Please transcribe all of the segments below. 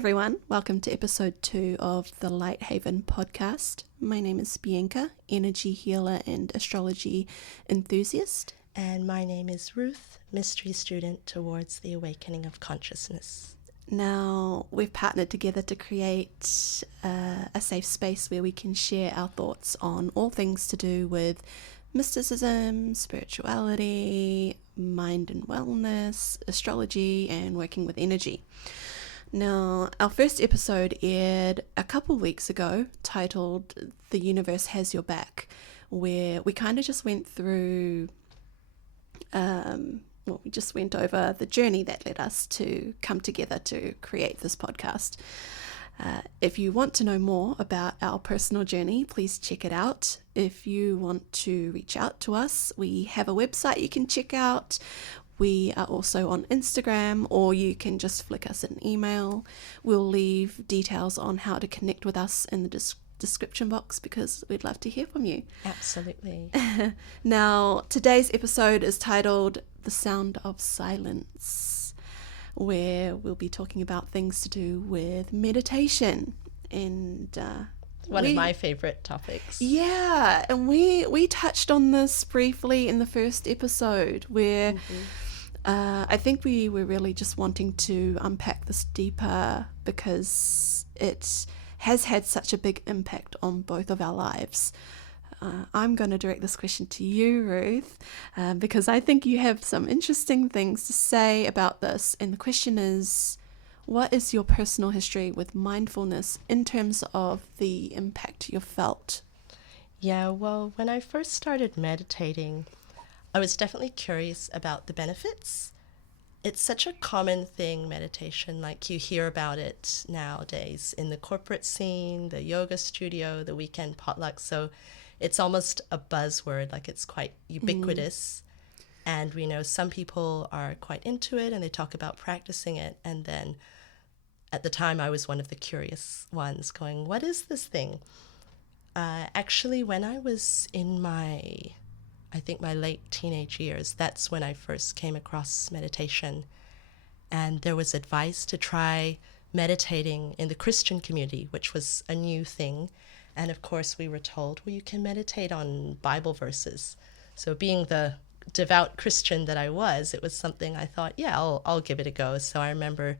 everyone, welcome to episode 2 of the Light Haven podcast. My name is Bianca, energy healer and astrology enthusiast. And my name is Ruth, mystery student towards the awakening of consciousness. Now, we've partnered together to create a safe space where we can share our thoughts on all things to do with mysticism, spirituality, mind and wellness, astrology, and working with energy. Now, our first episode aired a couple weeks ago, titled The Universe Has Your Back, where we kind of just went through, we just went over the journey that led us to come together to create this podcast. If you want to know more about our personal journey, please check it out. If you want to reach out to us, we have a website you can check out. We are also on Instagram, or you can just flick us an email. We'll leave details on how to connect with us in the description box because we'd love to hear from you. Absolutely. Now, today's episode is titled The Sound of Silence, where we'll be talking about things to do with meditation and one of my favorite topics. Yeah, and we touched on this briefly in the first episode where I think we were really just wanting to unpack this deeper because it has had such a big impact on both of our lives. I'm going to direct this question to you, Ruth, because I think you have some interesting things to say about this. And the question is, what is your personal history with mindfulness in terms of the impact you've felt? Yeah, well, when I first started meditating, I was definitely curious about the benefits. It's such a common thing, meditation, like you hear about it nowadays in the corporate scene, the yoga studio, the weekend potluck. So it's almost a buzzword, like it's quite ubiquitous. And we know some people are quite into it and they talk about practicing it. And then at the time, I was one of the curious ones going, what is this thing? Actually, when I was in my late teenage years, that's when I first came across meditation. And there was advice to try meditating in the Christian community, which was a new thing. And of course, we were told, well, you can meditate on Bible verses. So being the devout Christian that I was, it was something I thought, yeah, I'll give it a go. So I remember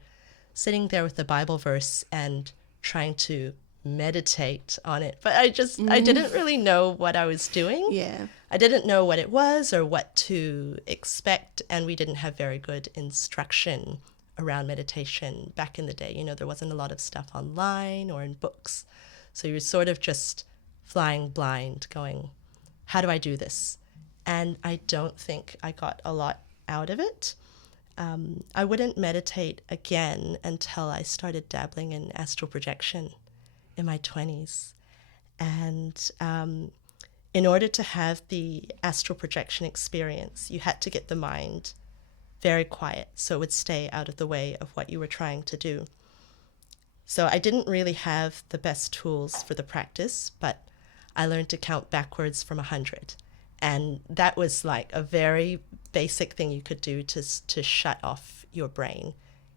sitting there with the Bible verse and trying to meditate on it. But I didn't really know what I was doing. Yeah. I didn't know what it was or what to expect. And we didn't have very good instruction around meditation back in the day. You know, there wasn't a lot of stuff online or in books. So you were sort of just flying blind going, how do I do this? And I don't think I got a lot out of it. I wouldn't meditate again until I started dabbling in astral projection in my 20s. And in order to have the astral projection experience, you had to get the mind very quiet so it would stay out of the way of what you were trying to do. So I didn't really have the best tools for the practice, but I learned to count backwards from 100. And that was like a very basic thing you could do to shut off your brain,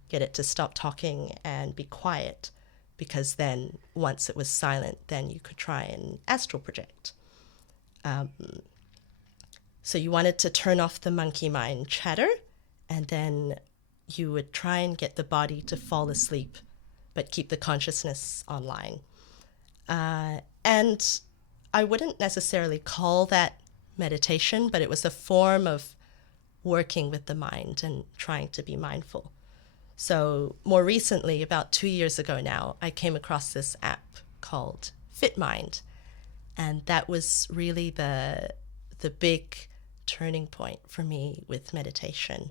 get it to stop talking and be quiet, because then once it was silent, then you could try and astral project. So you wanted to turn off the monkey mind chatter, and then you would try and get the body to fall asleep, but keep the consciousness online. And I wouldn't necessarily call that meditation, but it was a form of working with the mind and trying to be mindful. So more recently, about 2 years ago now, I came across this app called FitMind. And that was really the big turning point for me with meditation.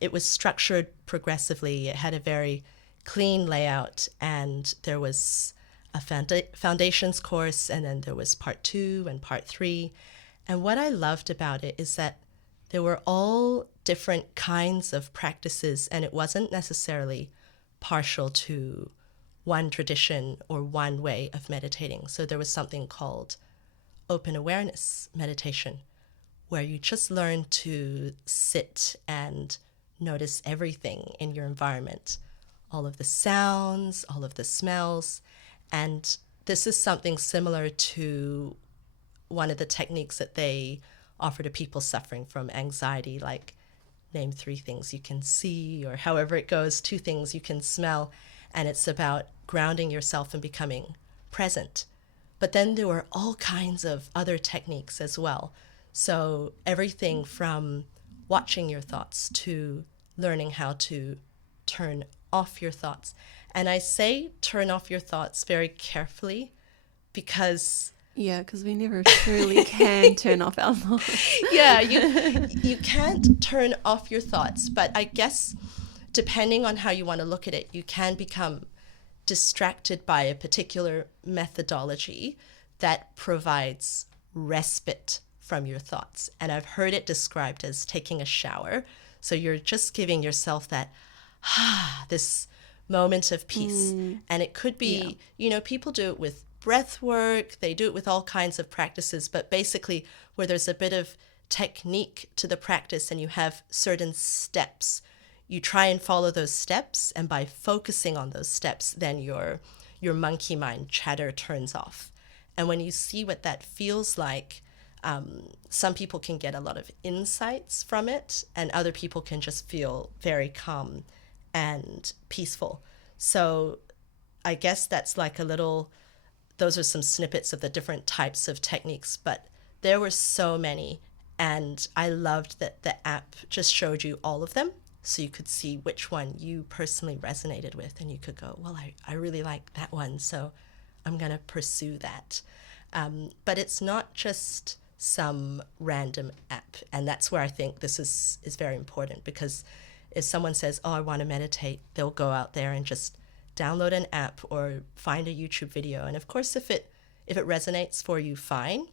It was structured progressively. It had a very clean layout, and there was a foundations course, and then there was part 2 and part 3. And what I loved about it is that there were all different kinds of practices, and it wasn't necessarily partial to one tradition or one way of meditating. So there was something called open awareness meditation, where you just learn to sit and notice everything in your environment, all of the sounds, all of the smells. And this is something similar to one of the techniques that they offer to people suffering from anxiety, like name 3 things you can see, or however it goes, 2 things you can smell. And it's about grounding yourself and becoming present. But then there were all kinds of other techniques as well. So everything from watching your thoughts to learning how to turn off your thoughts. And I say turn off your thoughts very carefully because Yeah, because we never truly can turn off our thoughts. yeah, you can't turn off your thoughts, but I guess depending on how you want to look at it, you can become distracted by a particular methodology that provides respite from your thoughts. And I've heard it described as taking a shower. So you're just giving yourself that this moment of peace. And it could be, people do it with breath work, they do it with all kinds of practices, but basically where there's a bit of technique to the practice and you have certain steps, you try and follow those steps, and by focusing on those steps, then your monkey mind chatter turns off. And when you see what that feels like, some people can get a lot of insights from it, and other people can just feel very calm and peaceful. So I guess that's like those are some snippets of the different types of techniques, but there were so many, and I loved that the app just showed you all of them, so you could see which one you personally resonated with, and you could go, well, I really like that one, so I'm going to pursue that. But it's not just some random app, and that's where I think this is very important, because if someone says, oh, I want to meditate, they'll go out there and just download an app or find a YouTube video. And of course, if it resonates for you, fine.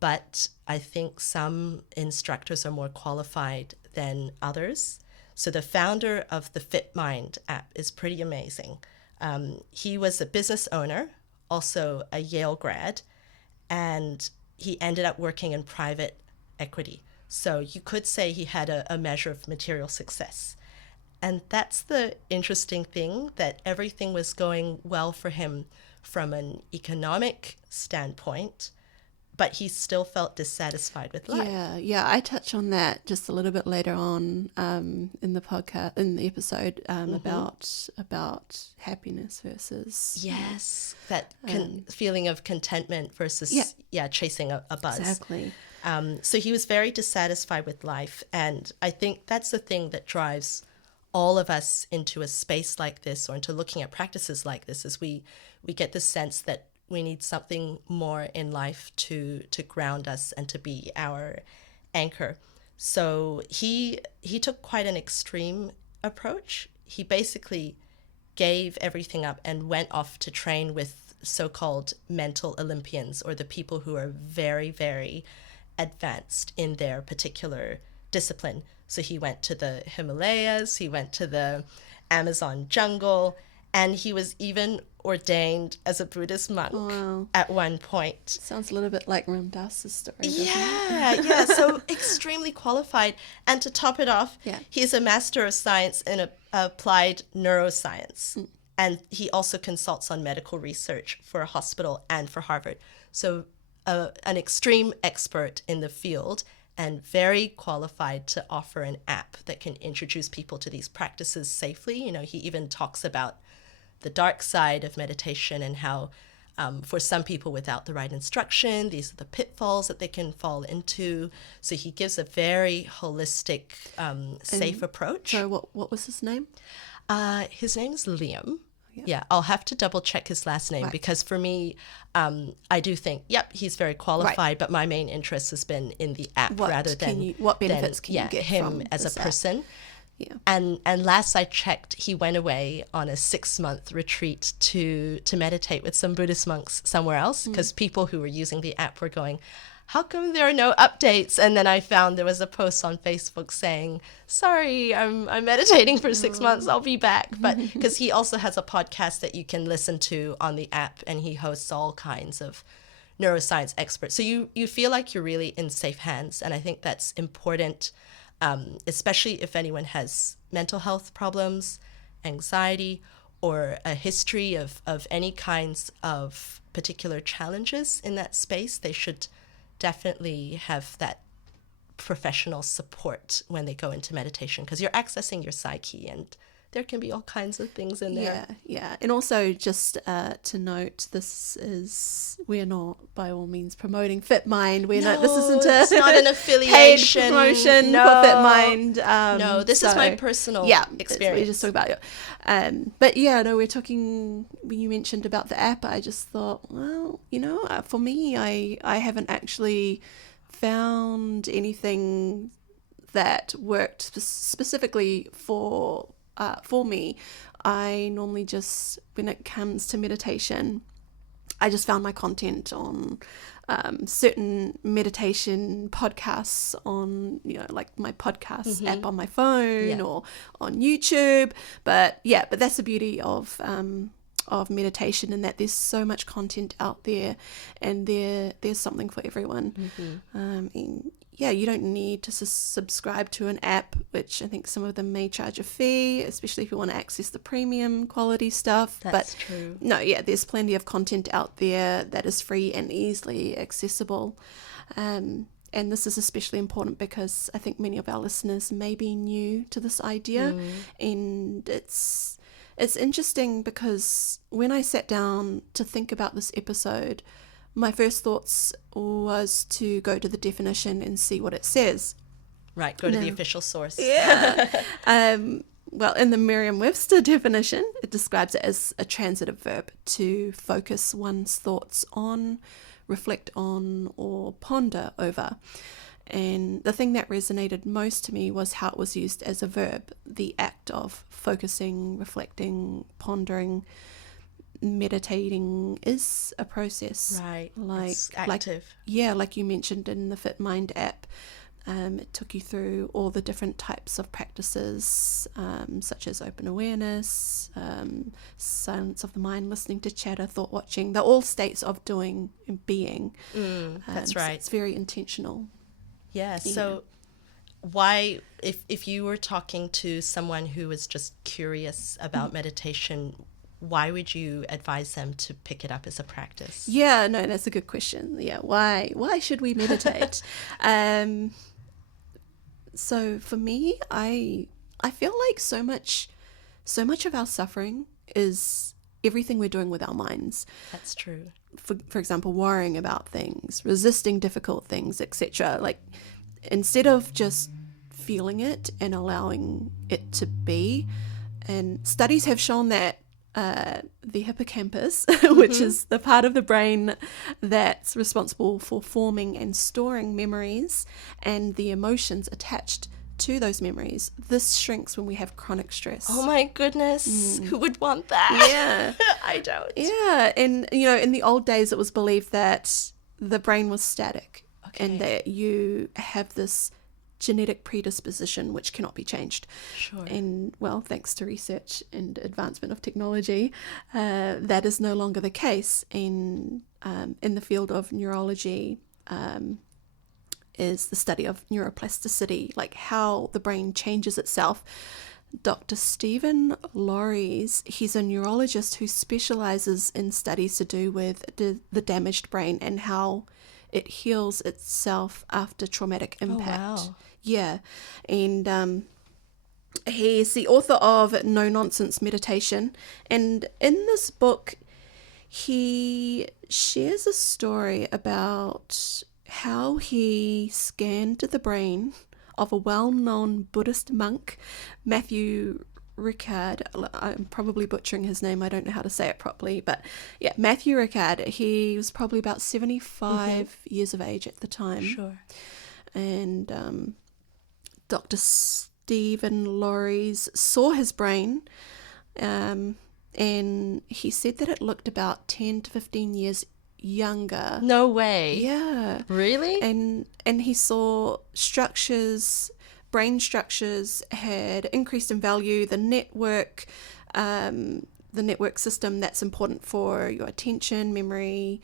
But I think some instructors are more qualified than others. So the founder of the FitMind app is pretty amazing. He was a business owner, also a Yale grad, and he ended up working in private equity. So you could say he had a measure of material success. And that's the interesting thing, that everything was going well for him from an economic standpoint, but he still felt dissatisfied with life. Yeah, I touch on that just a little bit later on in the podcast, in the episode about happiness versus that feeling of contentment versus chasing a buzz. Exactly. So he was very dissatisfied with life, and I think that's the thing that drives all of us into a space like this, or into looking at practices like this, is we get the sense that we need something more in life to ground us and to be our anchor. So he took quite an extreme approach. He basically gave everything up and went off to train with so-called mental Olympians, or the people who are very, very advanced in their particular discipline. So he went to the Himalayas, he went to the Amazon jungle, and he was even ordained as a Buddhist monk at one point. Sounds a little bit like Ram Dass's story, doesn't it? Yeah, so extremely qualified. And to top it off, he's a Master of Science in Applied Neuroscience. And he also consults on medical research for a hospital and for Harvard. So an extreme expert in the field, and very qualified to offer an app that can introduce people to these practices safely. He even talks about the dark side of meditation and how for some people without the right instruction, these are the pitfalls that they can fall into. So he gives a very holistic, safe approach. So what was his name? His name is Liam. Yeah, I'll have to double check his last name, because for me, I do think, he's very qualified, but my main interest has been in the app rather than what benefits can you get him from as a person. App? Yeah. And last I checked, he went away on a 6-month retreat to meditate with some Buddhist monks somewhere else, because people who were using the app were going, how come there are no updates? And then I found there was a post on Facebook saying, sorry, I'm meditating for 6 months, I'll be back. But because he also has a podcast that you can listen to on the app, and he hosts all kinds of neuroscience experts. So you feel like you're really in safe hands. And I think that's important, especially if anyone has mental health problems anxiety or a history of any kinds of particular challenges in that space, they should definitely have that professional support when they go into meditation, because you're accessing your psyche and there can be all kinds of things in there. Yeah. And also just to note, we're not by all means promoting Fit Mind. This isn't it's not an affiliation. Paid promotion for Fit Mind. No, this is my personal experience. We're just talking about it. But yeah, no, we're talking, when you mentioned about the app, I just thought, well, for me, I haven't actually found anything that worked specifically for me. I normally just, when it comes to meditation, I just found my content on certain meditation podcasts on, like my podcast app on my phone or on YouTube. But that's the beauty of meditation, in that there's so much content out there, and there's something for everyone. And you don't need to subscribe to an app, which I think some of them may charge a fee, especially if you want to access the premium quality stuff. That's true. No, there's plenty of content out there that is free and easily accessible. And this is especially important because I think many of our listeners may be new to this idea. And it's interesting because when I sat down to think about this episode, my first thoughts was to go to the definition and see what it says. Right, go to the official source. Yeah. Well, in the Merriam-Webster definition, it describes it as a transitive verb to focus one's thoughts on, reflect on, or ponder over. And the thing that resonated most to me was how it was used as a verb, the act of focusing, reflecting, pondering. Meditating is a process, right? It's active. Like you mentioned in the Fit Mind app, it took you through all the different types of practices, such as open awareness, silence of the mind, listening to chatter, thought watching. They're all states of doing and being. That's right. So it's very intentional. Yeah. So why, if you were talking to someone who was just curious about meditation, why would you advise them to pick it up as a practice? Yeah, no, that's a good question. Yeah, why should we meditate? So for me, I feel like so much of our suffering is everything we're doing with our minds. That's true. For example, worrying about things, resisting difficult things, etc. Like, instead of just feeling it and allowing it to be, and studies have shown that the hippocampus, which is the part of the brain that's responsible for forming and storing memories and the emotions attached to those memories, this shrinks when we have chronic stress. Oh my goodness, who would want that? Yeah. I don't. Yeah, and in the old days it was believed that the brain was static, and that you have this genetic predisposition which cannot be changed. Sure. And well, thanks to research and advancement of technology, that is no longer the case. In the field of neurology, is the study of neuroplasticity, like how the brain changes itself. Dr. Stephen Lauries, he's a neurologist who specializes in studies to do with the damaged brain and how it heals itself after traumatic impact. Oh, wow. Yeah. And he's the author of No Nonsense Meditation. And in this book, he shares a story about how he scanned the brain of a well-known Buddhist monk, Matthew Ricard. I'm probably butchering his name. I don't know how to say it properly. But yeah, Matthew Ricard. He was probably about 75 years of age at the time. Sure. And Dr. Stephen Lauries saw his brain, and he said that it looked about 10 to 15 years younger. No way. Yeah. Really? And he saw brain structures had increased in value. The network the network system that's important for your attention, memory,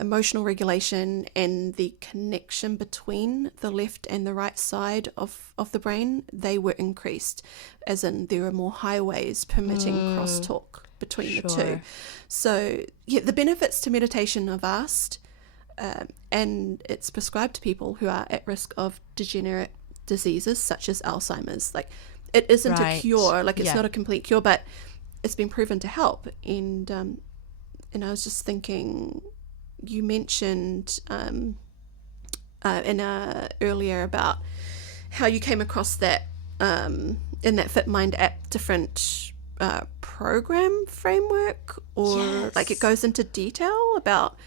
emotional regulation, and the connection between the left and the right side of the brain, they were increased, as in there are more highways permitting crosstalk between the two. Sure. So, yeah, the benefits to meditation are vast, and it's prescribed to people who are at risk of degenerate diseases such as Alzheimer's. Like, it isn't a Right. cure, like it's Yeah. not a complete cure, but it's been proven to help. And I was just thinking, you mentioned earlier about how you came across that in that FitMind app, different program framework, or like it Yes. goes into detail about,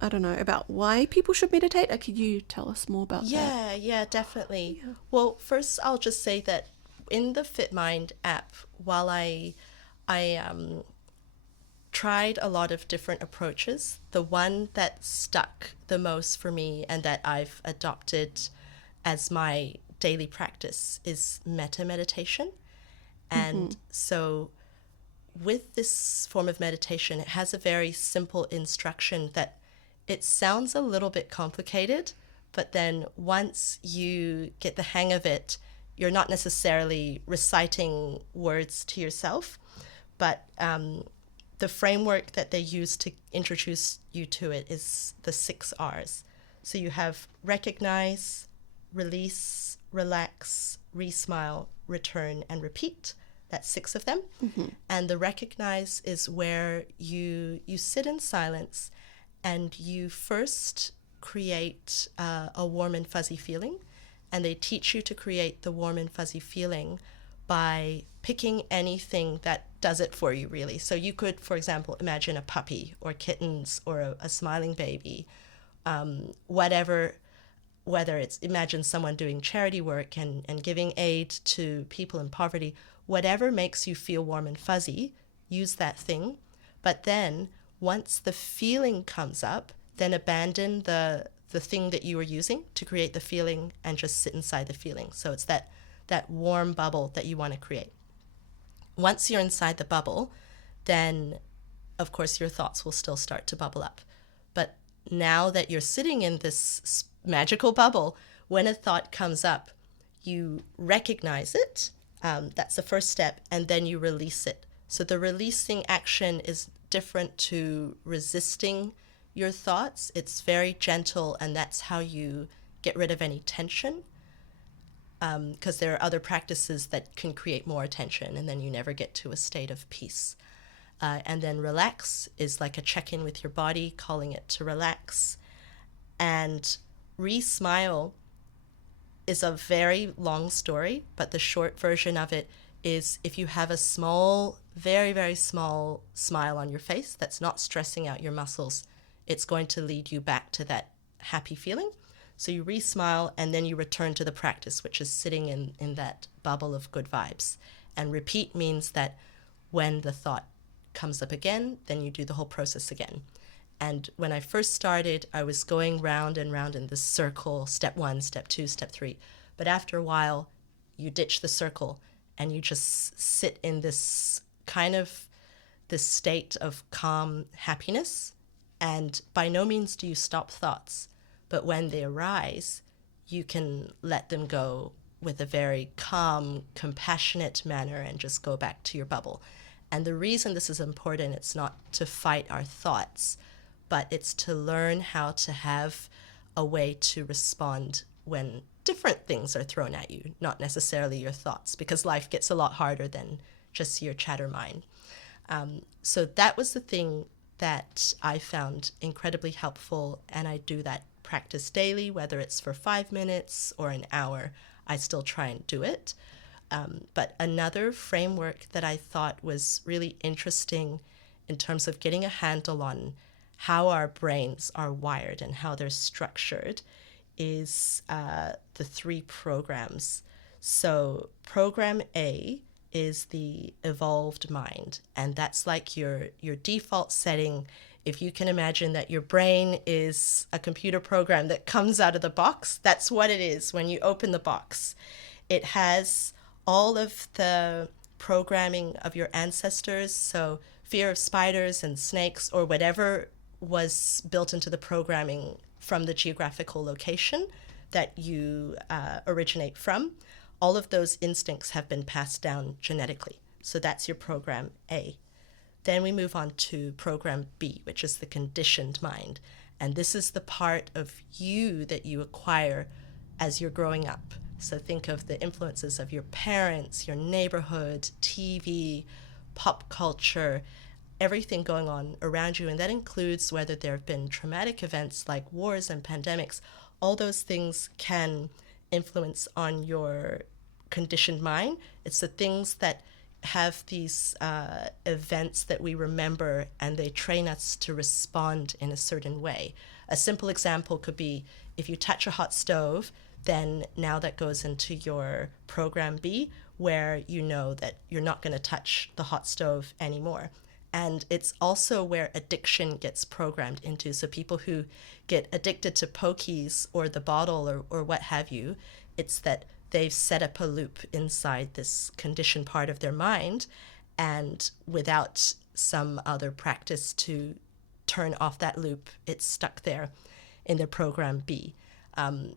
I don't know, about why people should meditate. Could you tell us more about that? Yeah, definitely. Well, first I'll just say that in the FitMind app, while I tried a lot of different approaches, the one that stuck the most for me and that I've adopted as my daily practice is metta meditation. And so with this form of meditation, it has a very simple instruction that it sounds a little bit complicated, but then once you get the hang of it, you're not necessarily reciting words to yourself, but the framework that they use to introduce you to it is the 6 R's. So you have recognize, release, relax, re-smile, return, and repeat. That's 6 of them. And the recognize is where you sit in silence and you first create a warm and fuzzy feeling. And they teach you to create the warm and fuzzy feeling by picking anything that does it for you, really. So you could, for example, imagine a puppy or kittens or a smiling baby, whatever, whether it's imagine someone doing charity work and giving aid to people in poverty, whatever makes you feel warm and fuzzy, use that thing. But then once the feeling comes up, then abandon the thing that you were using to create the feeling and just sit inside the feeling. So it's that warm bubble that you want to create. Once you're inside the bubble, then of course your thoughts will still start to bubble up. But now that you're sitting in this magical bubble, when a thought comes up, you recognize it. That's the first step, and then you release it. So the releasing action is different to resisting your thoughts. It's very gentle, and that's how you get rid of any tension. Because there are other practices that can create more tension, and then you never get to a state of peace. And then relax is like a check-in with your body, calling it to relax. And re-smile is a very long story, but the short version of it is if you have a small, very, very small smile on your face that's not stressing out your muscles, it's going to lead you back to that happy feeling. So you re-smile and then you return to the practice, which is sitting in that bubble of good vibes. And repeat means that when the thought comes up again, then you do the whole process again. And when I first started, I was going round and round in this circle, step 1, step 2, step 3. But after a while, you ditch the circle and you just sit in this kind of this state of calm happiness. And by no means do you stop thoughts. But when they arise, you can let them go with a very calm, compassionate manner and just go back to your bubble. And the reason this is important, it's not to fight our thoughts, but it's to learn how to have a way to respond when different things are thrown at you, not necessarily your thoughts, because life gets a lot harder than just your chatter mind. So that was the thing that I found incredibly helpful, and I do that practice daily, whether it's for 5 minutes or an hour, I still try and do it. But another framework that I thought was really interesting in terms of getting a handle on how our brains are wired and how they're structured is the 3 programs. So program A is the evolved mind, and that's like your default setting. If you can imagine that your brain is a computer program that comes out of the box, that's what it is when you open the box. It has all of the programming of your ancestors, so fear of spiders and snakes or whatever was built into the programming from the geographical location that you originate from, all of those instincts have been passed down genetically. So that's your program A. Then we move on to program B, which is the conditioned mind. And this is the part of you that you acquire as you're growing up. So think of the influences of your parents, your neighborhood, TV, pop culture, everything going on around you. And that includes whether there have been traumatic events like wars and pandemics. All those things can influence on your conditioned mind. It's the things that have these events that we remember, and they train us to respond in a certain way. A simple example could be if you touch a hot stove, then now that goes into your program B, where you know that you're not going to touch the hot stove anymore. And it's also where addiction gets programmed into. So people who get addicted to pokies or the bottle or what have you, it's that they've set up a loop inside this conditioned part of their mind, and without some other practice to turn off that loop, it's stuck there in their program B.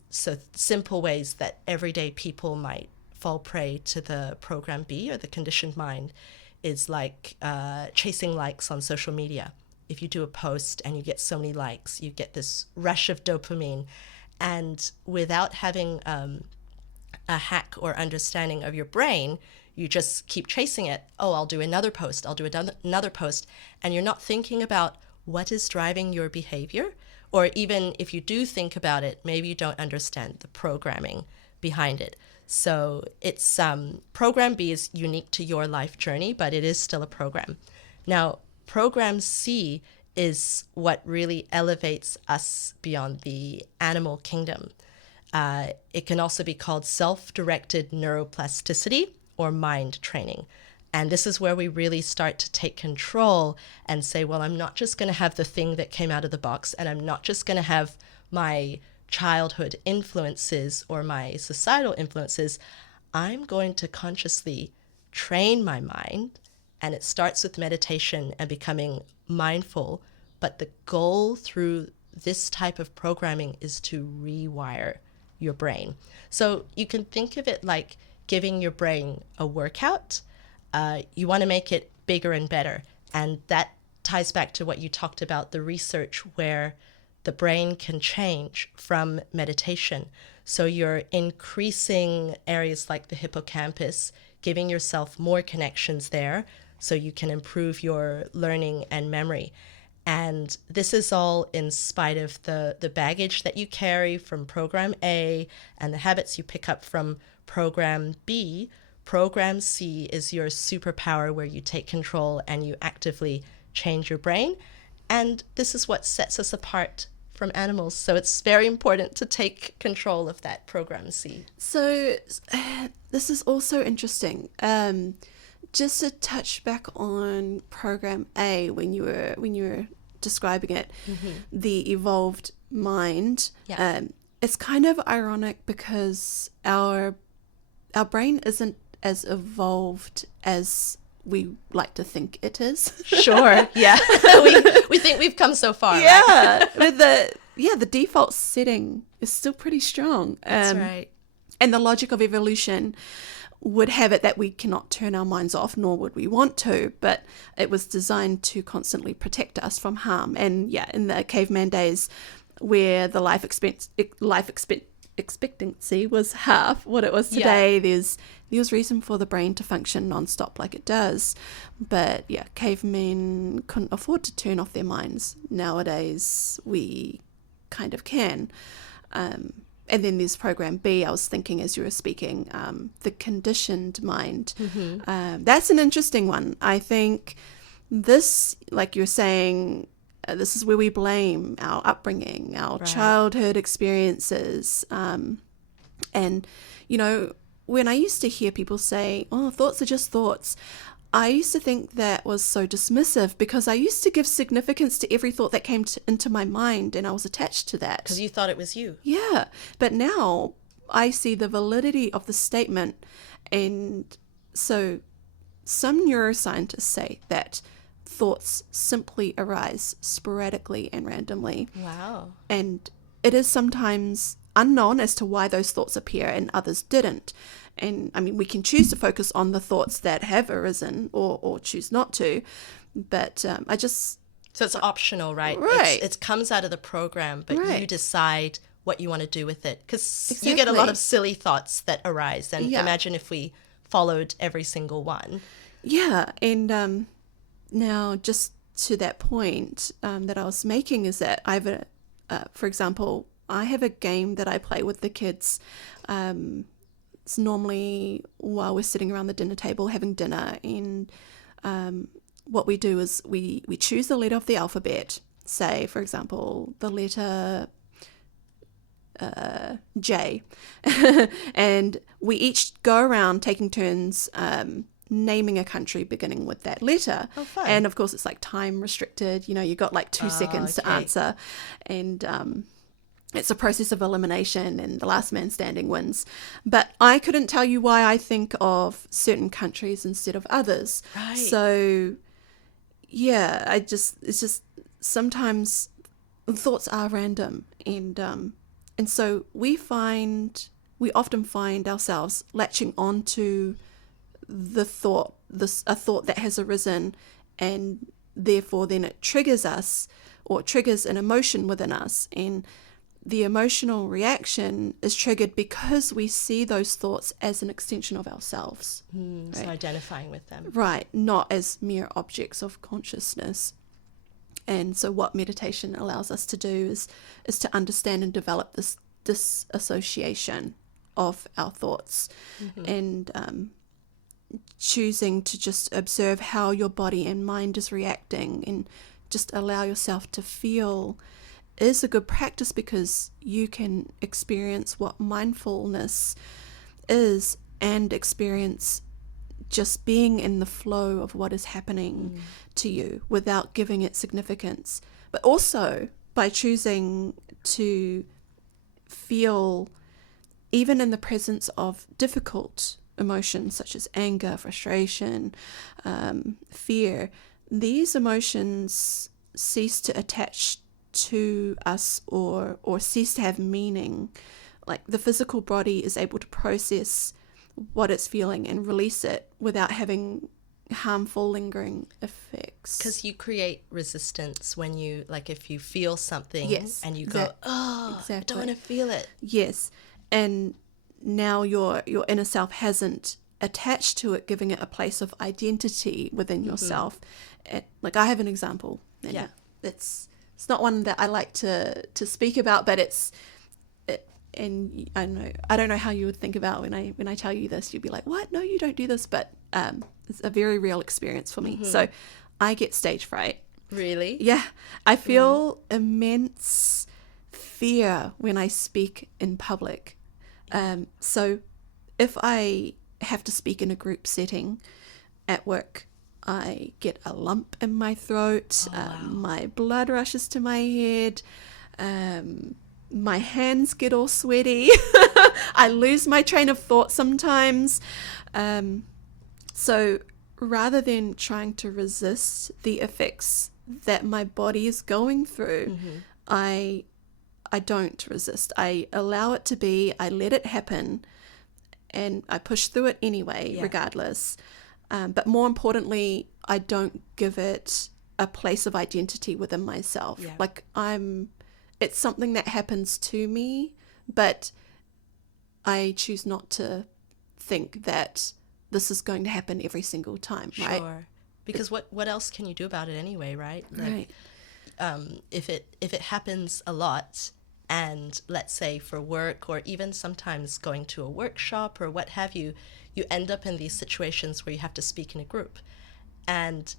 So simple ways that everyday people might fall prey to the program B or the conditioned mind is like chasing likes on social media. If you do a post and you get so many likes, you get this rush of dopamine. And without having a hack or understanding of your brain, you just keep chasing it. Oh, I'll do another post. I'll do another post. And you're not thinking about what is driving your behavior. Or even if you do think about it, maybe you don't understand the programming behind it. So it's program B is unique to your life journey, but it is still a program. Now, program C is what really elevates us beyond the animal kingdom. It can also be called self-directed neuroplasticity or mind training. And this is where we really start to take control and say, well, I'm not just going to have the thing that came out of the box, and I'm not just going to have my childhood influences or my societal influences. I'm going to consciously train my mind. And it starts with meditation and becoming mindful. But the goal through this type of programming is to rewire your brain. So you can think of it like giving your brain a workout. You want to make it bigger and better. And that ties back to what you talked about, the research where the brain can change from meditation. So you're increasing areas like the hippocampus, giving yourself more connections there so you can improve your learning and memory. And this is all in spite of the baggage that you carry from program A and the habits you pick up from program B. Program C is your superpower where you take control and you actively change your brain. And this is what sets us apart from animals. So it's very important to take control of that program C. So this is also interesting. Just to touch back on program A, when you were describing it, the evolved mind. Yeah. It's kind of ironic because our brain isn't as evolved as we like to think it is. Sure. Yeah. we think we've come so far. Yeah. Right? The default setting is still pretty strong. That's right. And the logic of evolution would have it that we cannot turn our minds off, nor would we want to, but it was designed to constantly protect us from harm. And yeah, in the caveman days where the life expectancy was half what it was today, there's reason for the brain to function non-stop like it does. But yeah, cavemen couldn't afford to turn off their minds. Nowadays we kind of can. And then there's program B, I was thinking as you were speaking, the conditioned mind. That's an interesting one. I think this, like you're saying, this is where we blame our upbringing, our childhood experiences. And, you know, when I used to hear people say, oh, thoughts are just thoughts, I used to think that was so dismissive because I used to give significance to every thought that came into my mind, and I was attached to that. Because you thought it was you. Yeah. But now I see the validity of the statement. And so some neuroscientists say that thoughts simply arise sporadically and randomly. Wow. And it is sometimes unknown as to why those thoughts appear and others didn't. And I mean, we can choose to focus on the thoughts that have arisen or choose not to. But So it's optional, right? Right. It comes out of the program, but Right. you decide what you want to do with it. Because Exactly. you get a lot of silly thoughts that arise. And Yeah. imagine if we followed every single one. Yeah, and now just to that point that I was making is that I have for example, I have a game that I play with the kids. It's normally while we're sitting around the dinner table having dinner, and what we do is we choose the letter of the alphabet. Say, for example, the letter J, and we each go around taking turns naming a country beginning with that letter. Oh, fun. And of course, it's like time restricted. You know, you got like 2 seconds to okay. answer, and it's a process of elimination, and the last man standing wins. But I couldn't tell you why I think of certain countries instead of others. Right. So, yeah, it's just sometimes thoughts are random, and so we often find ourselves latching onto a thought that has arisen, and therefore then it triggers us or triggers an emotion within us, and the emotional reaction is triggered because we see those thoughts as an extension of ourselves. So identifying with them. Right, not as mere objects of consciousness. And so what meditation allows us to do is to understand and develop this disassociation of our thoughts, and choosing to just observe how your body and mind is reacting, and just allow yourself to feel is a good practice, because you can experience what mindfulness is and experience just being in the flow of what is happening to you without giving it significance. But also by choosing to feel, even in the presence of difficult emotions such as anger, frustration, fear, these emotions cease to attach to us or cease to have meaning. Like the physical body is able to process what it's feeling and release it without having harmful lingering effects. Because you create resistance when you, like, if you feel something and you exactly. I don't want to feel it. Yes. And now your inner self hasn't attached to it, giving it a place of identity within yourself. Like I have an example. And it's not one that I like to speak about, but and I don't know how you would think about when I tell you this. You'd be like, what? No, you don't do this. But it's a very real experience for me. So I get stage fright. Really? Yeah. I feel immense fear when I speak in public. So if I have to speak in a group setting at work, I get a lump in my throat. My blood rushes to my head. My hands get all sweaty. I lose my train of thought sometimes. So rather than trying to resist the effects that my body is going through, I don't resist. I allow it to be. I let it happen, and I push through it anyway, regardless. But more importantly, I don't give it a place of identity within myself. Yeah. Like it's something that happens to me, but I choose not to think that this is going to happen every single time, right? Sure. Because what else can you do about it anyway, right? Right. If it happens a lot, and let's say for work or even sometimes going to a workshop or what have you, you end up in these situations where you have to speak in a group. And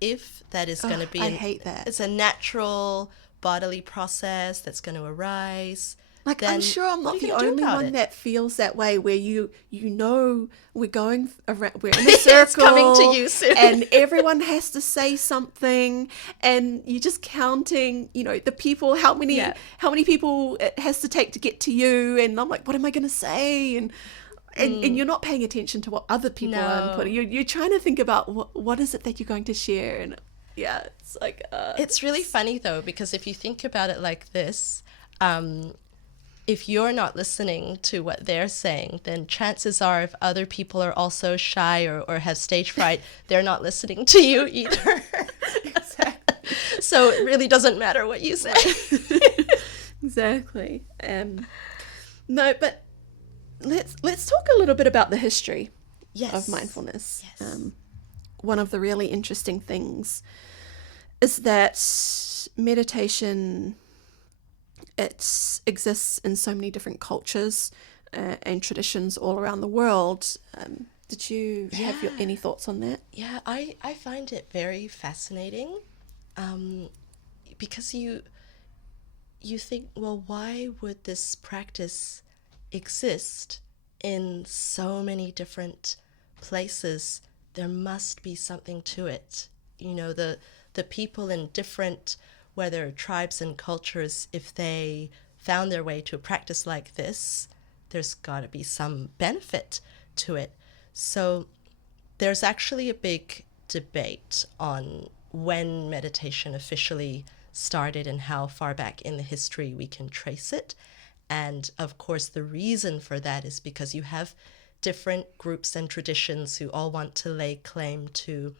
if that is going to be... I hate that. It's a natural bodily process that's going to arise. Like, then I'm sure I'm what not are you the gonna do only about one it? that feels that way, where you know we're going around, we're in a circle. It's coming to you soon. And everyone has to say something, and you're just counting, the people, how many people it has to take to get to you, and I'm like, what am I going to say? And and you're not paying attention to what other people are inputting. You're trying to think about what is it that you're going to share, and yeah, it's like it's really funny though, because if you think about it like this, if you're not listening to what they're saying, then chances are if other people are also shy or have stage fright, they're not listening to you either. Exactly. So it really doesn't matter what you say. Exactly. No, but let's talk a little bit about the history of mindfulness. Yes. One of the really interesting things is that meditation, it exists in so many different cultures and traditions all around the world. Did you have any thoughts on that? Yeah, I find it very fascinating, because you think, well, why would this practice exist in so many different places? There must be something to it. You know, the people in different, whether tribes and cultures, if they found their way to a practice like this, there's got to be some benefit to it. So there's actually a big debate on when meditation officially started and how far back in the history we can trace it. And of course, the reason for that is because you have different groups and traditions who all want to lay claim to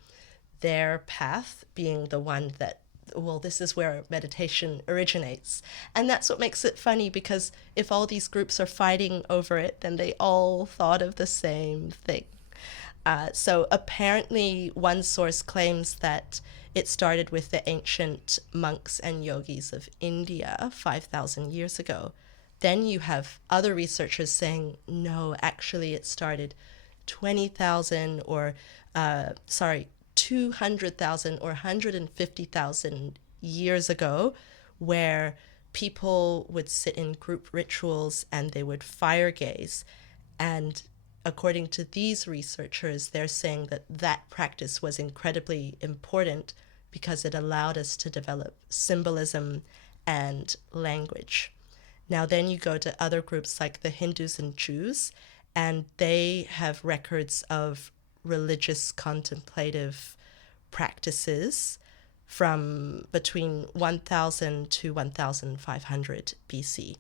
their path being the one that, well, this is where meditation originates. And that's what makes it funny, because if all these groups are fighting over it, then they all thought of the same thing. So apparently one source claims that it started with the ancient monks and yogis of India 5,000 years ago. Then you have other researchers saying, no, actually it started 20,000 or, 200,000 or 150,000 years ago, where people would sit in group rituals and they would fire gaze. And according to these researchers, they're saying that that practice was incredibly important because it allowed us to develop symbolism and language. Now then you go to other groups like the Hindus and Jews, and they have records of religious contemplative practices from between 1000 to 1500 BC.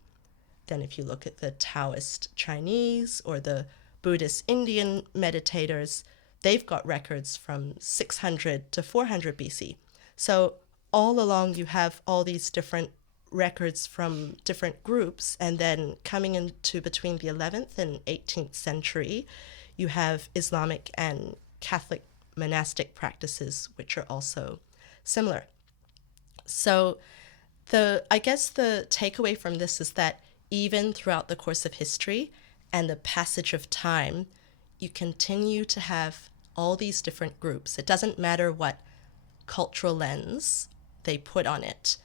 Then if you look at the Taoist Chinese or the Buddhist Indian meditators, they've got records from 600 to 400 BC. So all along you have all these different records from different groups, and then coming into between the 11th and 18th century, you have Islamic and Catholic monastic practices, which are also similar. So I guess the takeaway from this is that even throughout the course of history and the passage of time, you continue to have all these different groups. It doesn't matter what cultural lens they put on it.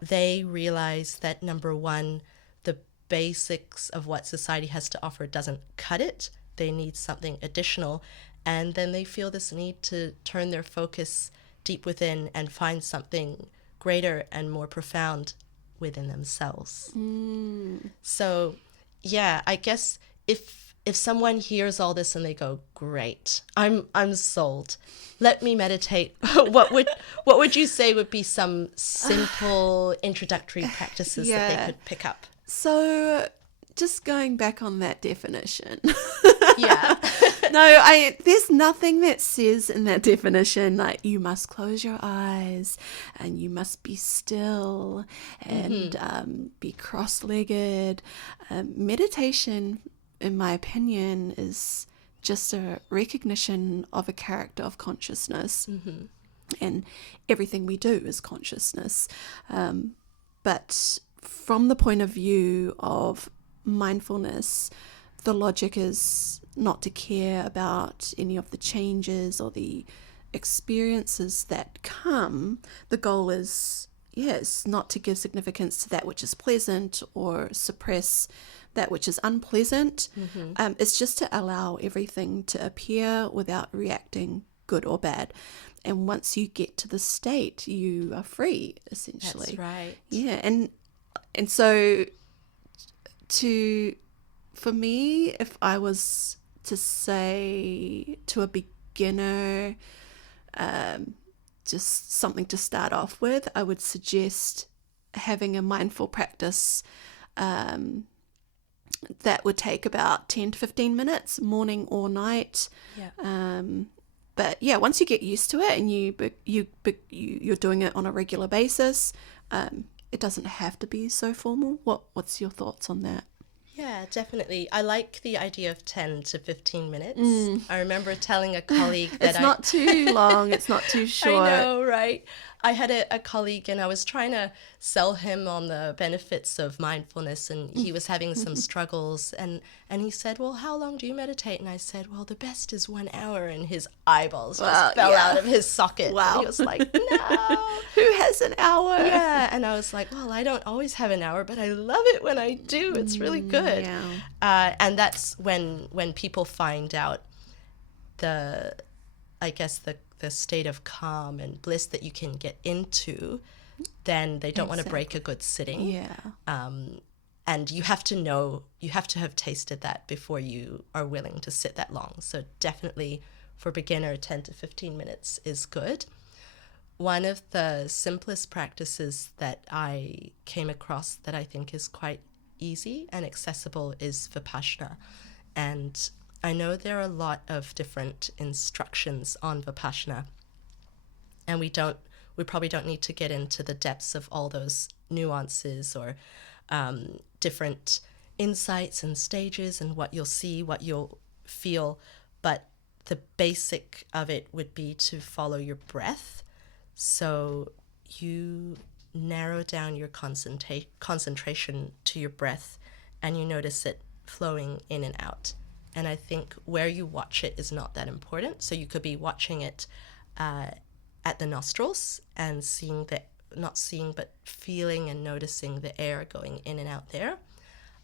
They realize that, number one, the basics of what society has to offer doesn't cut it. They need something additional. And then they feel this need to turn their focus deep within and find something greater and more profound within themselves. So, yeah, I guess if someone hears all this and they go, great, I'm sold, let me meditate, what would you say would be some simple introductory practices that they could pick up? So just going back on that definition. Yeah. No, there's nothing that says in that definition like you must close your eyes and you must be still and be cross-legged. Meditation, in my opinion, is just a recognition of a character of consciousness. And everything we do is consciousness. But from the point of view of mindfulness, the logic is not to care about any of the changes or the experiences that come. The goal is, yes, not to give significance to that which is pleasant or suppress that which is unpleasant. It's just to allow everything to appear without reacting, good or bad. And once you get to the state, you are free, essentially. That's right. Yeah, and so to for me, if I was to say to a beginner, just something to start off with, I would suggest having a mindful practice that would take about 10 to 15 minutes, morning or night. Yeah. But yeah, once you get used to it and you're doing it on a regular basis, it doesn't have to be so formal. What's your thoughts on that? Yeah, definitely. I like the idea of 10 to 15 minutes. I remember telling a colleague that It's not too long, it's not too short. I know, right? I had a colleague and I was trying to sell him on the benefits of mindfulness, and he was having some struggles, and he said, well, how long do you meditate? And I said, well, the best is 1 hour, and his eyeballs just fell out of his socket. Wow. And he was like, no. Who has an hour? Yeah, and I was like, well, I don't always have an hour, but I love it when I do. It's really good. Yeah. And that's when people find out the state of calm and bliss that you can get into, then they don't want to break a good sitting. Yeah. And you have to have tasted that before you are willing to sit that long. So definitely for beginner, 10 to 15 minutes is good. One of the simplest practices that I came across that I think is quite easy and accessible is Vipassana. And I know there are a lot of different instructions on Vipassana, and we probably don't need to get into the depths of all those nuances or different insights and stages and what you'll see, what you'll feel, but the basic of it would be to follow your breath. So you narrow down your concentration to your breath, and you notice it flowing in and out. And I think where you watch it is not that important. So you could be watching it at the nostrils and feeling and noticing the air going in and out there.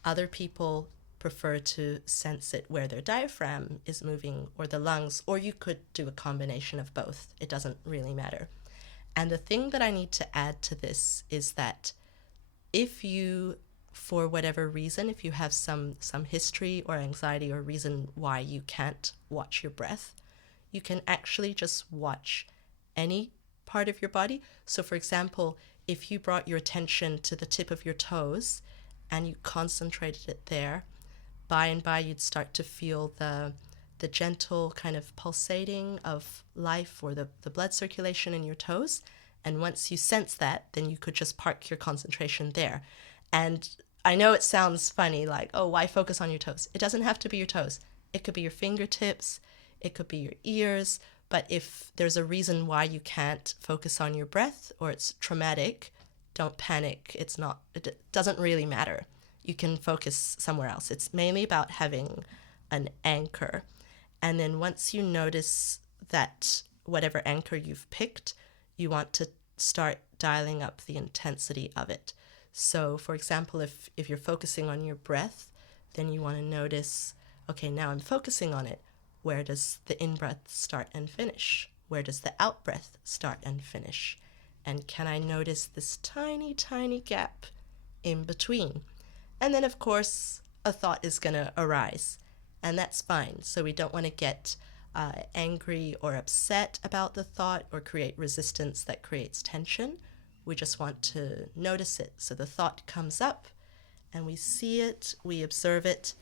Other people prefer to sense it where their diaphragm is moving or the lungs, or you could do a combination of both. It doesn't really matter. And the thing that I need to add to this is that if you, for whatever reason, if you have some history or anxiety or reason why you can't watch your breath, you can actually just watch any part of your body. So for example, if you brought your attention to the tip of your toes and you concentrated it there, by and by you'd start to feel the gentle kind of pulsating of life or the blood circulation in your toes. And once you sense that, then you could just park your concentration there. And I know it sounds funny, like, oh, why focus on your toes? It doesn't have to be your toes. It could be your fingertips, it could be your ears. But if there's a reason why you can't focus on your breath or it's traumatic, don't panic. It doesn't really matter. You can focus somewhere else. It's mainly about having an anchor. And then once you notice that whatever anchor you've picked, you want to start dialing up the intensity of it. So for example, if you're focusing on your breath, then you want to notice, okay, now I'm focusing on it. Where does the in-breath start and finish? Where does the out-breath start and finish? And can I notice this tiny, tiny gap in between? And then, of course, a thought is going to arise, and that's fine. So we don't want to get angry or upset about the thought or create resistance that creates tension. We just want to notice it. So the thought comes up, and we see it, we observe it,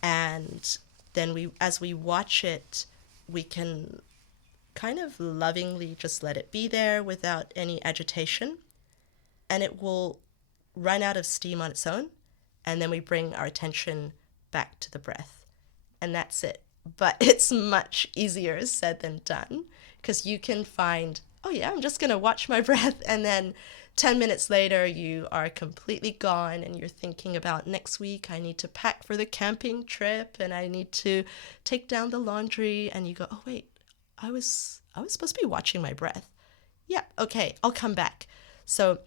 and then as we watch it, we can kind of lovingly just let it be there without any agitation, and it will run out of steam on its own, and then we bring our attention back to the breath, and that's it. But it's much easier said than done, because you can find, oh yeah, I'm just going to watch my breath, and then 10 minutes later, you are completely gone and you're thinking about next week, I need to pack for the camping trip and I need to take down the laundry. And you go, oh, wait, I was supposed to be watching my breath. Yeah, okay, I'll come back. So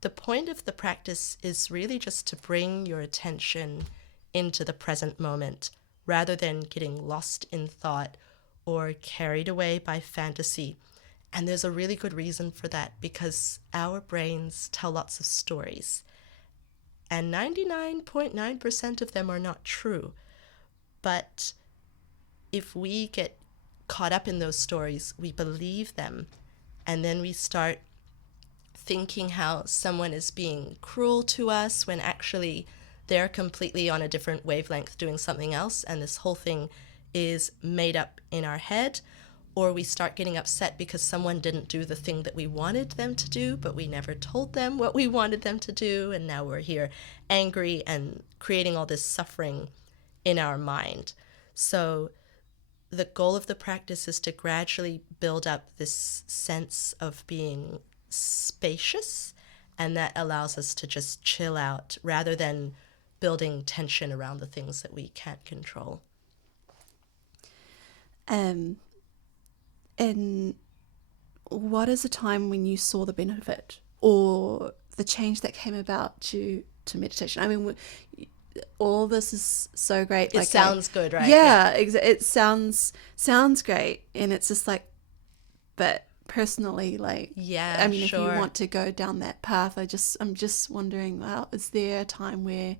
the point of the practice is really just to bring your attention into the present moment rather than getting lost in thought or carried away by fantasy. And there's a really good reason for that, because our brains tell lots of stories. and 99.9% of them are not true. But if we get caught up in those stories, we believe them, and then we start thinking how someone is being cruel to us when actually they're completely on a different wavelength doing something else, and this whole thing is made up in our head. Or we start getting upset because someone didn't do the thing that we wanted them to do, but we never told them what we wanted them to do, and now we're here angry and creating all this suffering in our mind. So the goal of the practice is to gradually build up this sense of being spacious, and that allows us to just chill out rather than building tension around the things that we can't control. And what is a time when you saw the benefit or the change that came about to meditation? I mean, all this is so great. It sounds good, right? Yeah. It sounds great, and it's just like, but personally, like, yeah, I mean, sure. if you want to go down that path, I'm just wondering, well, is there a time where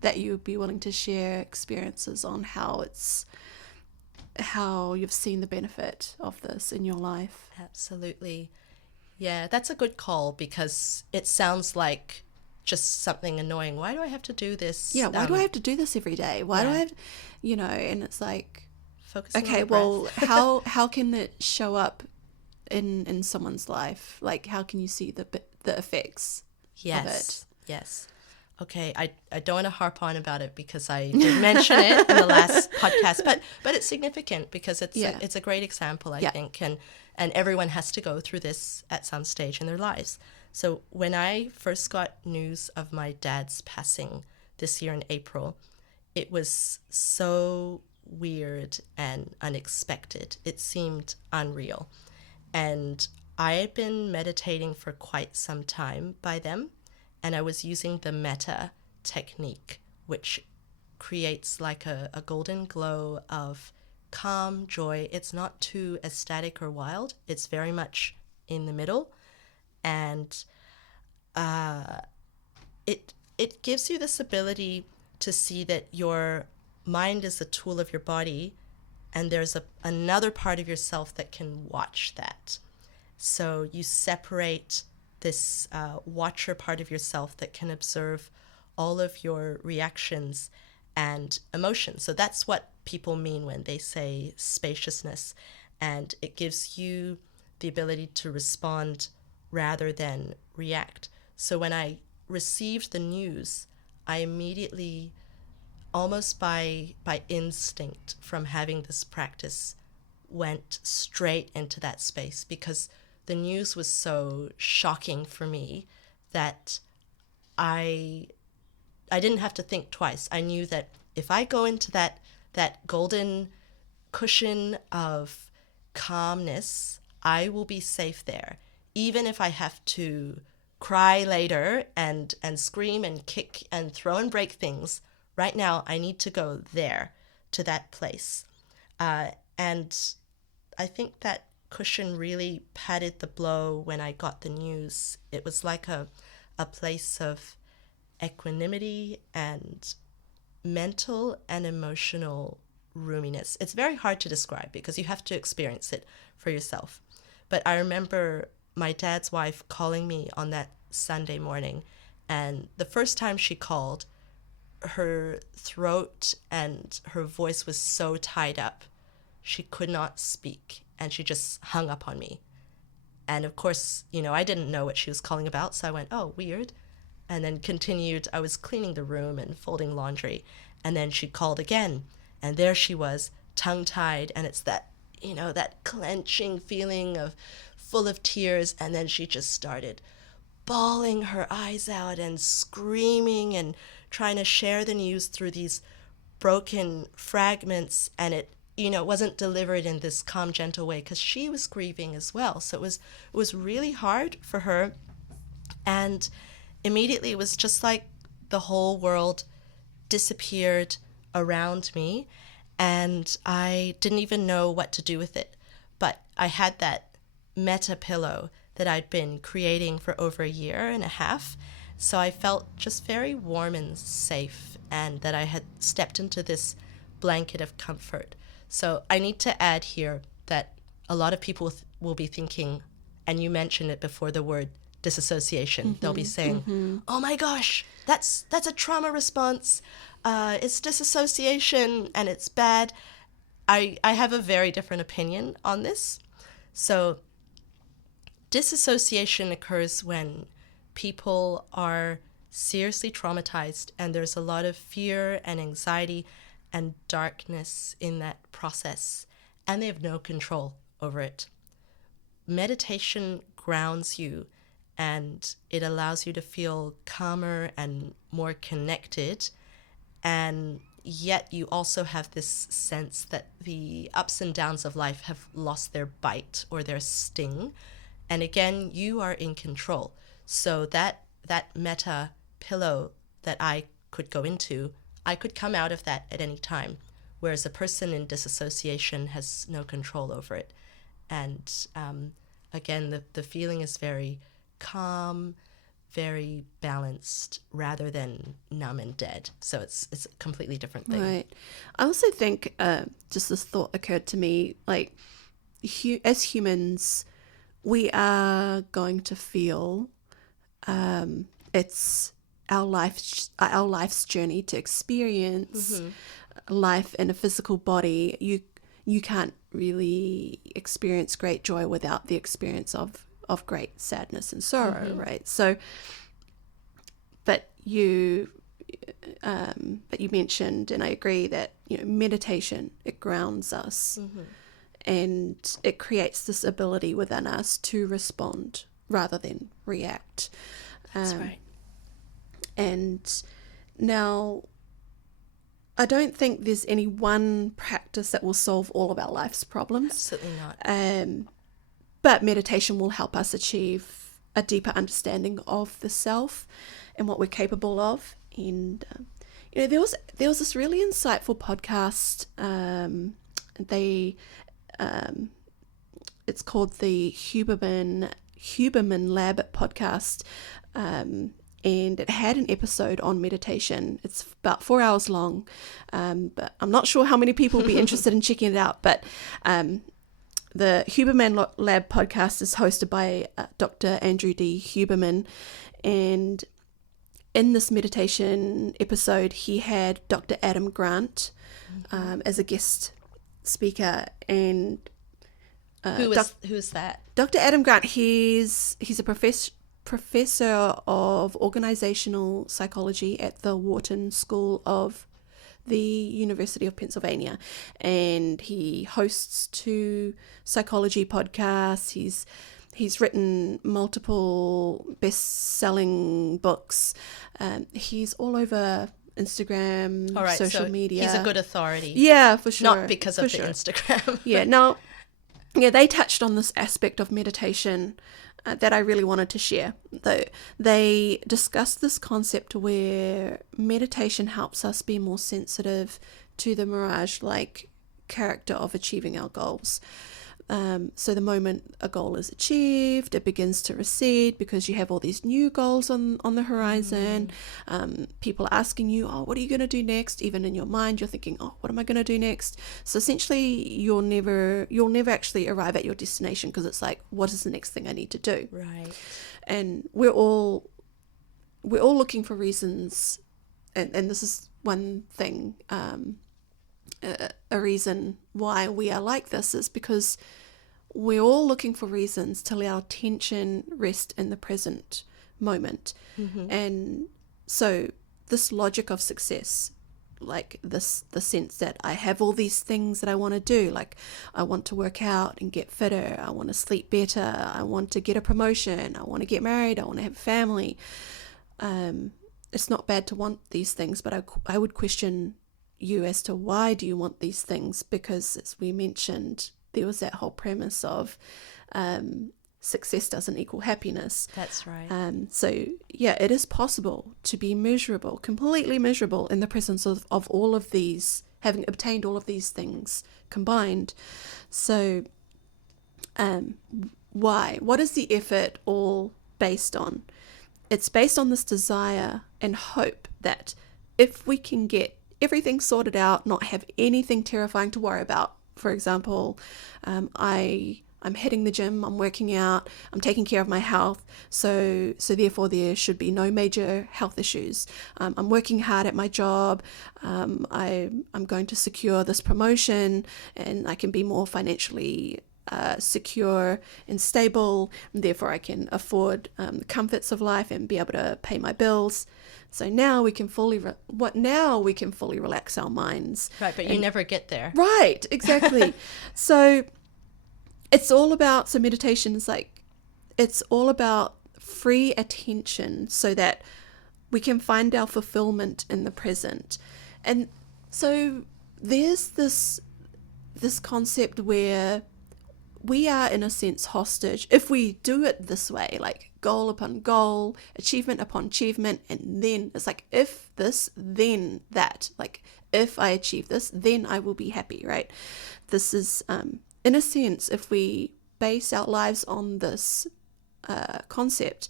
that you would be willing to share experiences on how you've seen the benefit of this in your life? Absolutely. Yeah, that's a good call, because it sounds like just something annoying. Why do I have to do this? Yeah, why do I have to do this every day? Why do I have to, and it's like, focusing okay, on the well, breath. how can it show up in someone's life? Like, how can you see the effects of it? Yes. Okay, I don't want to harp on about it because I did mention it in the last podcast, but it's significant because it's a great example, I think, and everyone has to go through this at some stage in their lives. So when I first got news of my dad's passing this year in April, it was so weird and unexpected. It seemed unreal. And I had been meditating for quite some time by then, and I was using the metta technique, which creates like a golden glow of calm joy. It's not too ecstatic or wild. It's very much in the middle. And it gives you this ability to see that your mind is a tool of your body, and there's another part of yourself that can watch that. So you separate this watcher part of yourself that can observe all of your reactions and emotions. So that's what people mean when they say spaciousness. And it gives you the ability to respond rather than react. So when I received the news, I immediately, almost by instinct from having this practice, went straight into that space, because the news was so shocking for me that I didn't have to think twice. I knew that if I go into that golden cushion of calmness, I will be safe there. Even if I have to cry later and scream and kick and throw and break things, right now I need to go there, to that place. And I think that cushion really padded the blow when I got the news. It was like a place of equanimity and mental and emotional roominess. It's very hard to describe because you have to experience it for yourself. But I remember my dad's wife calling me on that Sunday morning, and the first time she called, her throat and her voice was so tied up, she could not speak, and she just hung up on me. And of course, I didn't know what she was calling about, so I went, oh, weird, and then continued. I was cleaning the room and folding laundry, and then she called again, and there she was, tongue-tied, and it's that, that clenching feeling of full of tears, and then she just started bawling her eyes out and screaming and trying to share the news through these broken fragments, and it wasn't delivered in this calm, gentle way because she was grieving as well. So it was really hard for her, and immediately it was just like the whole world disappeared around me, and I didn't even know what to do with it. But I had that metta pillow that I'd been creating for over a year and a half, So I felt just very warm and safe, and that I had stepped into this blanket of comfort. So I need to add here that a lot of people will be thinking, and you mentioned it before, the word disassociation. They'll be saying, oh my gosh, that's a trauma response. It's disassociation and it's bad. I have a very different opinion on this. So disassociation occurs when people are seriously traumatized and there's a lot of fear and anxiety and darkness in that process, and they have no control over it. Meditation grounds you, and it allows you to feel calmer and more connected, and yet you also have this sense that the ups and downs of life have lost their bite or their sting, and again, you are in control. So that meta pillow that I could go into, I could come out of that at any time, whereas a person in disassociation has no control over it. And again, the feeling is very calm, very balanced, rather than numb and dead. So it's a completely different thing. Right. I also think just this thought occurred to me, like as humans, we are going to feel it's our life's journey to experience life in a physical body. You can't really experience great joy without the experience of great sadness and sorrow, right? So, but you mentioned, and I agree, that meditation, it grounds us, and it creates this ability within us to respond rather than react. That's right. And now, I don't think there's any one practice that will solve all of our life's problems. Absolutely not. But meditation will help us achieve a deeper understanding of the self and what we're capable of. And there was this really insightful podcast. It's called the Huberman Lab podcast. And it had an episode on meditation. It's about 4 hours long, but I'm not sure how many people will be interested in checking it out. But the Huberman Lab podcast is hosted by Dr. Andrew D. Huberman, and in this meditation episode, he had Dr. Adam Grant as a guest speaker. And who's that? Dr. Adam Grant, he's a professor of organizational psychology at the Wharton School of the University of Pennsylvania, and he hosts 2 psychology podcasts. He's written multiple best-selling books. He's all over Instagram, social media. He's a good authority. Yeah, for sure. Not because of the Instagram. Yeah, now, they touched on this aspect of meditation that I really wanted to share. They discussed this concept where meditation helps us be more sensitive to the mirage-like character of achieving our goals. So the moment a goal is achieved, it begins to recede because you have all these new goals on the horizon. People are asking you, oh, what are you going to do next? Even in your mind, you're thinking, oh, what am I going to do next? So essentially, you'll never actually arrive at your destination, because it's like, what is the next thing I need to do? Right. And we're all looking for reasons, and this is one thing. A reason why we are like this is because we're all looking for reasons to let our attention rest in the present moment. And so this logic of success, like the sense that I have all these things that I want to do, like I want to work out and get fitter, I want to sleep better, I want to get a promotion, I want to get married, I want to have a family. It's not bad to want these things, but I would question you as to why do you want these things, because as we mentioned, there was that whole premise of success doesn't equal happiness. That's right. So yeah, it is possible to be miserable, completely miserable, in the presence of all of these, having obtained all of these things combined. So why? What is the effort all based on? it's based on this desire and hope that if we can get everything sorted out, not have anything terrifying to worry about. For example, I'm hitting the gym, I'm working out, I'm taking care of my health, so therefore there should be no major health issues. I'm working hard at my job, I'm going to secure this promotion, and I can be more financially secure and stable, and therefore I can afford the comforts of life and be able to pay my bills. So now we can fully relax our minds. Right, but you never get there. Right, exactly. So it's all about, so meditation is like, it's all about free attention so that we can find our fulfillment in the present. And so there's this concept where we are in a sense hostage if we do it this way, like goal upon goal, achievement upon achievement, and then it's like, if this, then that. Like, if I achieve this, then I will be happy, right? This is, in a sense, if we base our lives on this concept,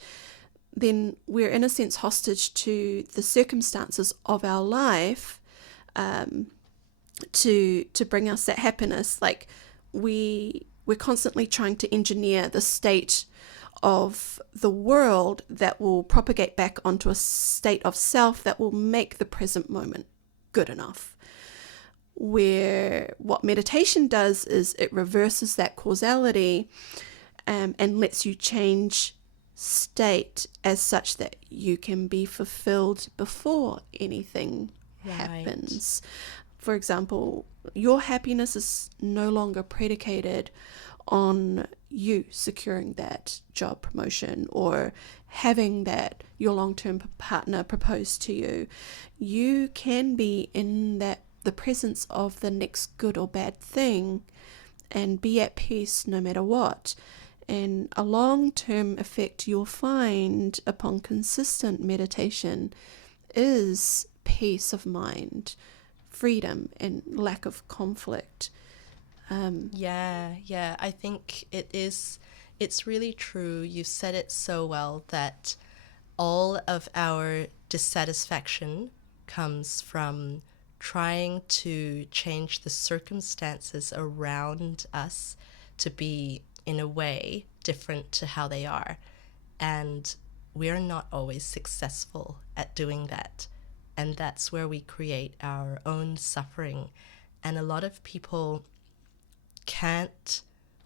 then we're in a sense hostage to the circumstances of our life to bring us that happiness. Like, we're constantly trying to engineer the state of the world that will propagate back onto a state of self that will make the present moment good enough. Where what meditation does is it reverses that causality and lets you change state as such that you can be fulfilled before anything happens. For example, your happiness is no longer predicated on you securing that job promotion or having that your long-term partner propose to you. You can be in the presence of the next good or bad thing and be at peace no matter what. And a long-term effect you'll find upon consistent meditation is peace of mind, freedom, and lack of conflict. Yeah. I think it's really true. You said it so well that all of our dissatisfaction comes from trying to change the circumstances around us to be, in a way, different to how they are. And we're not always successful at doing that. And that's where we create our own suffering. And a lot of people can't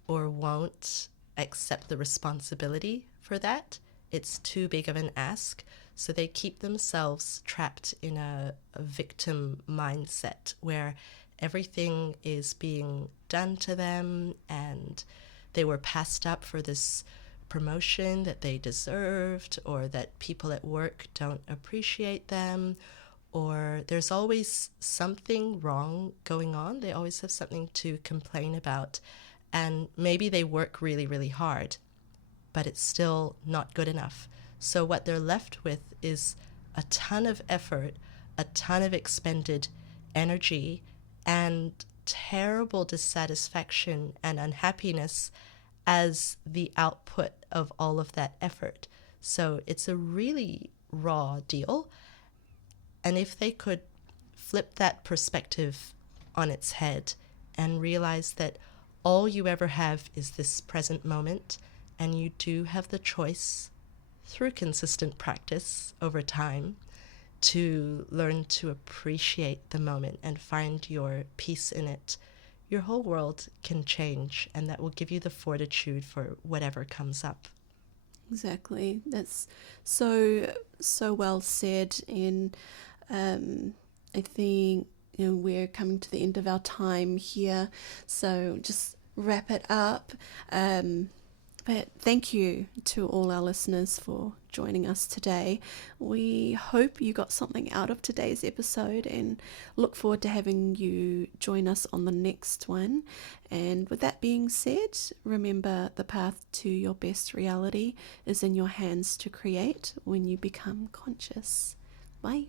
or won't accept the responsibility for that. It's too big of an ask. So they keep themselves trapped in a victim mindset where everything is being done to them and they were passed up for this promotion that they deserved, or that people at work don't appreciate them, or there's always something wrong going on. They always have something to complain about. And maybe they work really, really hard, but it's still not good enough. So what they're left with is a ton of effort, a ton of expended energy, and terrible dissatisfaction and unhappiness as the output of all of that effort. So it's a really raw deal. And if they could flip that perspective on its head and realize that all you ever have is this present moment, and you do have the choice through consistent practice over time to learn to appreciate the moment and find your peace in it, your whole world can change, and that will give you the fortitude for whatever comes up. Exactly. That's so well said. And I think we're coming to the end of our time here, so just wrap it up. But thank you to all our listeners for joining us today. We hope you got something out of today's episode and look forward to having you join us on the next one. And with that being said, remember, the path to your best reality is in your hands to create when you become conscious. Bye.